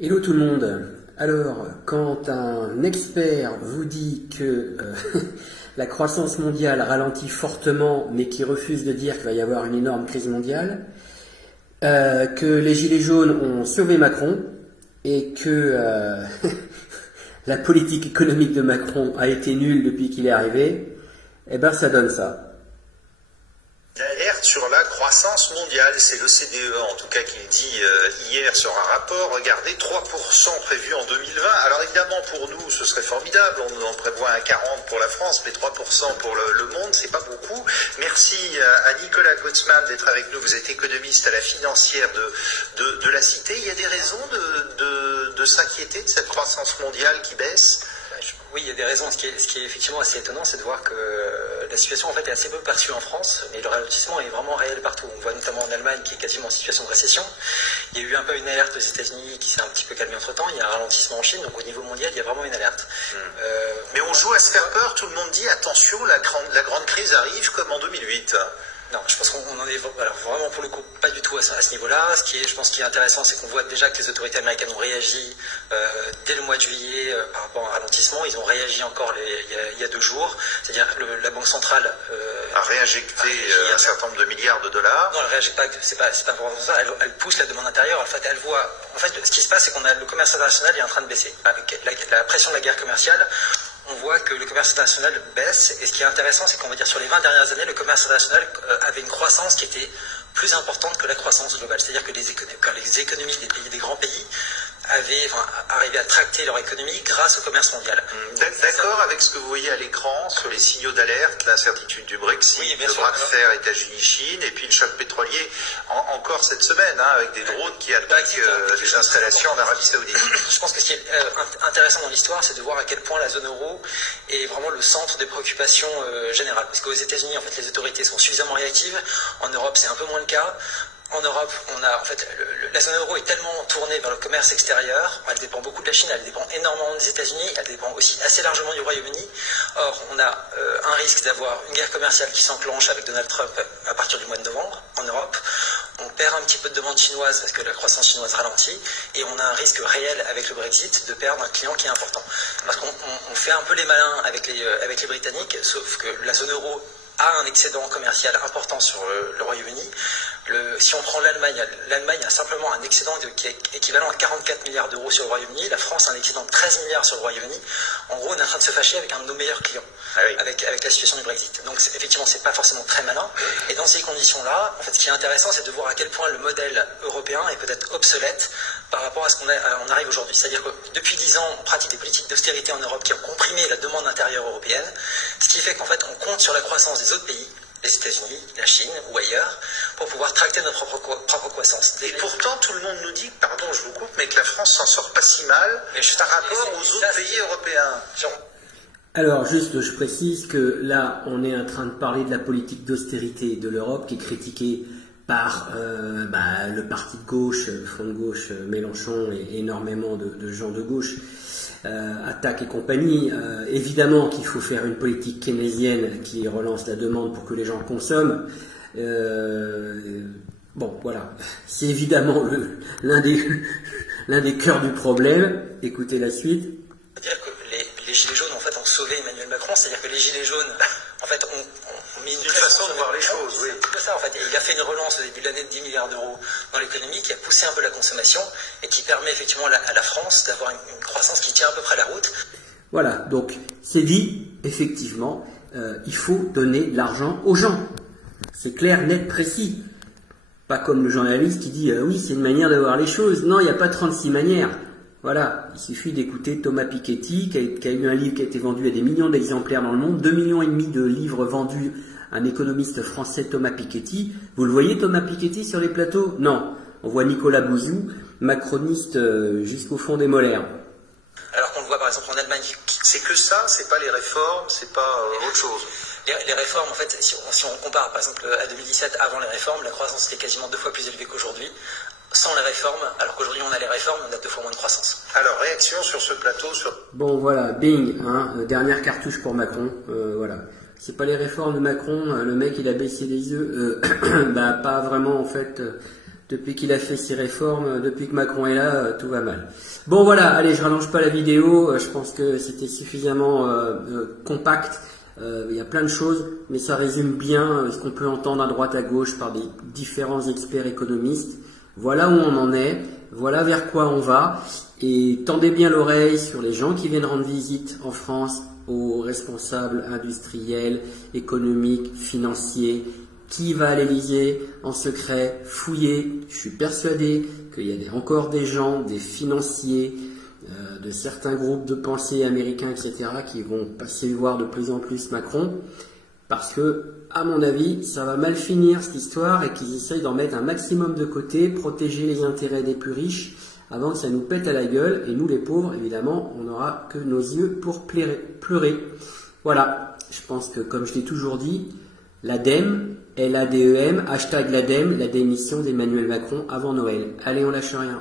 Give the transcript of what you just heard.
Hello tout le monde. Alors, quand un expert vous dit que la croissance mondiale ralentit fortement, mais qui refuse de dire qu'il va y avoir une énorme crise mondiale, que les Gilets jaunes ont sauvé Macron et que la politique économique de Macron a été nulle depuis qu'il est arrivé, eh ben ça donne ça. L'alerte sur la croissance mondiale, c'est l'OCDE en tout cas qui le dit hier sur un rapport. Regardez, 3% prévu en 2020. Alors évidemment pour nous ce serait formidable, on en prévoit un 40 pour la France, mais 3% pour le monde, c'est pas beaucoup. Merci à Nicolas Gautzmann d'être avec nous, vous êtes économiste à la financière de la Cité. Il y a des raisons de s'inquiéter de cette croissance mondiale qui baisse? Oui, il y a des raisons. Ce qui est effectivement assez étonnant, c'est de voir que la situation en fait est assez peu perçue en France, mais le ralentissement est vraiment réel partout. On voit notamment en Allemagne qui est quasiment en situation de récession. Il y a eu un peu une alerte aux États-Unis qui s'est un petit peu calmée entre-temps. Il y a un ralentissement en Chine, donc au niveau mondial, il y a vraiment une alerte. Mais on joue à se faire peur. Tout le monde dit attention, la grande crise arrive comme en 2008. Non, je pense qu'on en est alors vraiment pour le coup pas du tout à ce niveau-là. Je pense, qui est intéressant, c'est qu'on voit déjà que les autorités américaines ont réagi dès le mois de juillet par rapport à un ralentissement. Ils ont réagi encore il y a 2 jours. C'est-à-dire la Banque centrale a réinjecté un certain nombre de milliards de dollars. Non, elle ne réagit pas. C'est pas pour ça. Elle pousse la demande intérieure. En fait, elle voit. En fait, ce qui se passe, c'est qu'on a le commerce international est en train de baisser avec la pression de la guerre commerciale. On voit que le commerce international baisse, et ce qui est intéressant, c'est qu'on va dire sur les 20 dernières années, le commerce international avait une croissance qui était plus importante que la croissance globale. C'est-à-dire que les économies des grands pays arrivaient à tracter leur économie grâce au commerce mondial. D'accord avec ce que vous voyez à l'écran sur les signaux d'alerte, l'incertitude du Brexit, oui, le bras de fer États-Unis-Chine, et puis le choc pétrolier encore cette semaine, avec des drones qui attaquent des installations en Arabie Saoudite. Je pense que ce qui est intéressant dans l'histoire, c'est de voir à quel point la zone euro est vraiment le centre des préoccupations générales. Parce qu'aux États-Unis, en fait, les autorités sont suffisamment réactives. En Europe, c'est un peu moins le cas. En Europe, la zone euro est tellement tournée vers le commerce extérieur, elle dépend beaucoup de la Chine, elle dépend énormément des États-Unis, elle dépend aussi assez largement du Royaume-Uni. Or, on a un risque d'avoir une guerre commerciale qui s'enclenche avec Donald Trump à partir du mois de novembre en Europe. On perd un petit peu de demande chinoise parce que la croissance chinoise ralentit, et on a un risque réel avec le Brexit de perdre un client qui est important. Parce qu'on fait un peu les malins avec les Britanniques, sauf que la zone euro a un excédent commercial important sur le Royaume-Uni. Si on prend l'Allemagne, l'Allemagne a simplement un excédent qui est équivalent à 44 milliards d'euros sur le Royaume-Uni. La France a un excédent de 13 milliards sur le Royaume-Uni. En gros, on est en train de se fâcher avec un de nos meilleurs clients, avec la situation du Brexit. Donc effectivement, c'est pas forcément très malin. Et dans ces conditions-là, en fait, ce qui est intéressant, c'est de voir à quel point le modèle européen est peut-être obsolète par rapport à ce qu'on arrive aujourd'hui. C'est-à-dire que depuis 10 ans, on pratique des politiques d'austérité en Europe qui ont comprimé la demande intérieure européenne, ce qui fait qu'en fait, on compte sur la croissance des autres pays, les États-Unis, la Chine ou ailleurs, pour pouvoir tracter notre propre croissance. Et pourtant, tout le monde nous dit, pardon, je vous coupe, mais que la France s'en sort pas si mal par rapport aux autres pays européens. Alors, juste, je précise que là, on est en train de parler de la politique d'austérité de l'Europe qui est critiquée par le parti de gauche, le Front de gauche, Mélenchon, et énormément de gens de gauche, Attaque et compagnie. Évidemment qu'il faut faire une politique keynésienne qui relance la demande pour que les gens consomment. Bon, voilà. C'est évidemment l'un des cœurs du problème. Écoutez la suite. C'est-à-dire que les Gilets jaunes, en fait, ont sauvé Emmanuel Macron. C'est-à-dire que les Gilets jaunes, en fait, ont mis une façon de voir les choses, oui. C'est ça, en fait. Il a fait une relance au début de l'année de 10 milliards d'euros dans l'économie qui a poussé un peu la consommation et qui permet effectivement à la France d'avoir une croissance qui tient à peu près la route. Voilà, donc c'est dit, effectivement, il faut donner de l'argent aux gens. C'est clair, net, précis. Pas comme le journaliste qui dit oui, c'est une manière de voir les choses. Non, il n'y a pas 36 manières. Voilà, il suffit d'écouter Thomas Piketty, qui a eu un livre qui a été vendu à des millions d'exemplaires dans le monde, 2,5 millions de livres vendus à un économiste français, Thomas Piketty. Vous le voyez, Thomas Piketty, sur les plateaux? Non, on voit Nicolas Bouzou, macroniste jusqu'au fond des molaires. Alors qu'on le voit par exemple en Allemagne. C'est que ça, c'est pas les réformes, c'est pas autre chose. Les réformes, en fait, si on compare par exemple à 2017, avant les réformes, la croissance était quasiment 2 fois plus élevée qu'aujourd'hui. Sans les réformes, alors qu'aujourd'hui on a les réformes, on a 2 fois moins de croissance. Alors, réaction sur ce plateau Bon, voilà, bing, dernière cartouche pour Macron, voilà. C'est pas les réformes de Macron, le mec il a baissé les yeux, pas vraiment en fait, Depuis qu'il a fait ses réformes, depuis que Macron est là, tout va mal. Bon voilà, allez, je rallonge pas la vidéo, je pense que c'était suffisamment compact. Il y a plein de choses, mais ça résume bien ce qu'on peut entendre à droite à gauche par des différents experts économistes. Voilà où on en est, voilà vers quoi on va, et tendez bien l'oreille sur les gens qui viennent rendre visite en France, aux responsables industriels, économiques, financiers. Qui va à l'Élysée en secret, fouiller? Je suis persuadé qu'il y a encore des gens, des financiers, de certains groupes de pensée américains, etc., qui vont passer voir de plus en plus Macron, parce que, à mon avis, ça va mal finir cette histoire et qu'ils essayent d'en mettre un maximum de côté, protéger les intérêts des plus riches, avant que ça nous pète à la gueule, et nous les pauvres, évidemment, on n'aura que nos yeux pour pleurer. Voilà, je pense que, comme je l'ai toujours dit, l'ADEME, LADEM, hashtag l'ADEME, la démission d'Emmanuel Macron avant Noël. Allez, on lâche rien.